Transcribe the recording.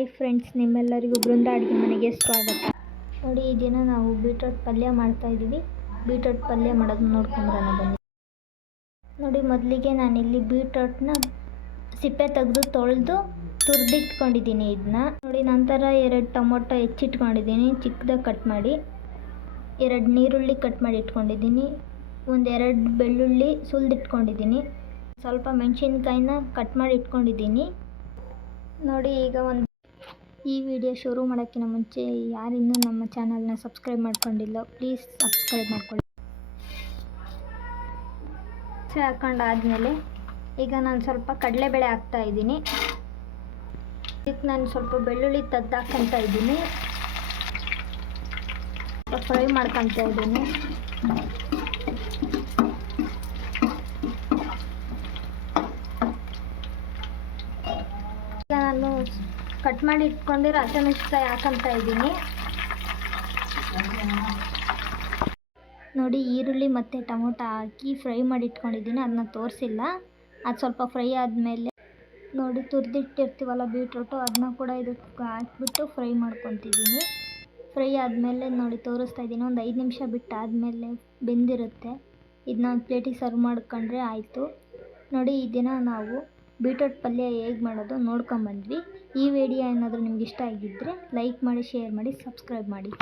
Hi friends, ನಿಮ್ಮೆಲ್ಲರಿಗೂ ಬೃಂದ ಅಡುಗೆ ಮನೆಗೆ ಸ್ವಾಗತ. ನೋಡಿ, ಈ ದಿನ ನಾವು ಬೀಟ್ರೋಟ್ ಪಲ್ಯ ಮಾಡ್ತಾ ಇದ್ದೀವಿ. ಬೀಟ್ರೋಟ್ ಪಲ್ಯ ಮಾಡೋದನ್ನ ನೋಡ್ಕೊಂಬರೋಣ ಬನ್ನಿ. ನೋಡಿ, ಮೊದಲಿಗೆ ನಾನಿಲ್ಲಿ ಬೀಟ್ರೋಟ್ನ ಸಿಪ್ಪೆ ತೆಗೆದು ತೊಳೆದು ತುರಿದಿಟ್ಕೊಂಡಿದ್ದೀನಿ ಇದನ್ನ. ನೋಡಿ, ನಂತರ ಎರಡು ಟೊಮೊಟೊ ಹೆಚ್ಚಿಟ್ಕೊಂಡಿದ್ದೀನಿ, ಚಿಕ್ಕದಾಗಿ ಕಟ್ ಮಾಡಿ. ಎರಡು ನೀರುಳ್ಳಿ ಕಟ್ ಮಾಡಿ ಇಟ್ಕೊಂಡಿದ್ದೀನಿ. ಒಂದೆರಡು ಬೆಳ್ಳುಳ್ಳಿ ಸುಲಿದಿಟ್ಕೊಂಡಿದ್ದೀನಿ. ಸ್ವಲ್ಪ ಮೆಣಸಿನ್ಕಾಯಿನ ಕಟ್ ಮಾಡಿ ಇಟ್ಕೊಂಡಿದ್ದೀನಿ. ನೋಡಿ, ಈಗ ಒಂದು ಈ ವಿಡಿಯೋ ಶುರು ಮಾಡೋಕ್ಕಿಂತ ಮುಂಚೆ ಯಾರಿನ್ನೂ ನಮ್ಮ ಚಾನಲ್ನ ಸಬ್ಸ್ಕ್ರೈಬ್ ಮಾಡ್ಕೊಂಡಿಲ್ಲ, ಪ್ಲೀಸ್ ಸಬ್ಸ್ಕ್ರೈಬ್ ಮಾಡ್ಕೊಳ್ಳಿ. ಹಸಿ ಹಾಕೊಂಡಾದ್ಮೇಲೆ ಈಗ ನಾನು ಸ್ವಲ್ಪ ಕಡಲೆಬೇಳೆ ಹಾಕ್ತಾ ಇದ್ದೀನಿ. ಇದಕ್ಕೆ ನಾನು ಸ್ವಲ್ಪ ಬೆಳ್ಳುಳ್ಳಿ ತದ್ದು ಹಾಕೊಂತ ಇದ್ದೀನಿ. ಫ್ರೈ ಮಾಡ್ಕೊತಾ ಇದ್ದೀನಿ ಈಗ ನಾನು ಕಟ್ ಮಾಡಿ ಇಟ್ಕೊಂಡಿರೋ ಹಸಿಮೆಣಸಿನ್ಕಾಯಿ ಹಾಕಂತ ಇದ್ದೀನಿ. ನೋಡಿ ಈರುಳ್ಳಿ ಮತ್ತು ಟೊಮೊಟೊ ಹಾಕಿ ಫ್ರೈ ಮಾಡಿ ಇಟ್ಕೊಂಡಿದ್ದೀನಿ ಅದನ್ನ ತೋರಿಸಿಲ್ಲ. ಅದು ಸ್ವಲ್ಪ ಫ್ರೈ ಆದಮೇಲೆ ನೋಡಿ ತುರಿದಿಟ್ಟಿರ್ತೀವಲ್ಲ ಬೀಟ್ರೂಟು ಅದನ್ನ ಕೂಡ ಇದಕ್ಕೆ ಹಾಕ್ಬಿಟ್ಟು ಫ್ರೈ ಮಾಡ್ಕೊತಿದ್ದೀನಿ. ಫ್ರೈ ಆದಮೇಲೆ ನೋಡಿ ತೋರಿಸ್ತಾ ಇದ್ದೀನಿ, ಒಂದು ಐದು ನಿಮಿಷ ಬಿಟ್ಟು ಆದಮೇಲೆ ಬೆಂದಿರುತ್ತೆ. ಇದನ್ನ ಒಂದು ಪ್ಲೇಟಿಗೆ ಸರ್ವ್ ಮಾಡ್ಕೊಂಡ್ರೆ ಆಯಿತು. ನೋಡಿ ಈ ದಿನ ನಾವು ಬೀಟ್ರೋಟ್ ಪಲ್ಯ ಹೇಗೆ ಮಾಡೋದು ನೋಡ್ಕೊಂಬಂದ್ವಿ. ಈ ವಿಡಿಯೋ ಏನಾದರೂ ನಿಮ್ಗೆ ಇಷ್ಟ ಆಗಿದ್ದರೆ ಲೈಕ್ ಮಾಡಿ ಶೇರ್ ಮಾಡಿ ಸಬ್ಸ್ಕ್ರೈಬ್ ಮಾಡಿ.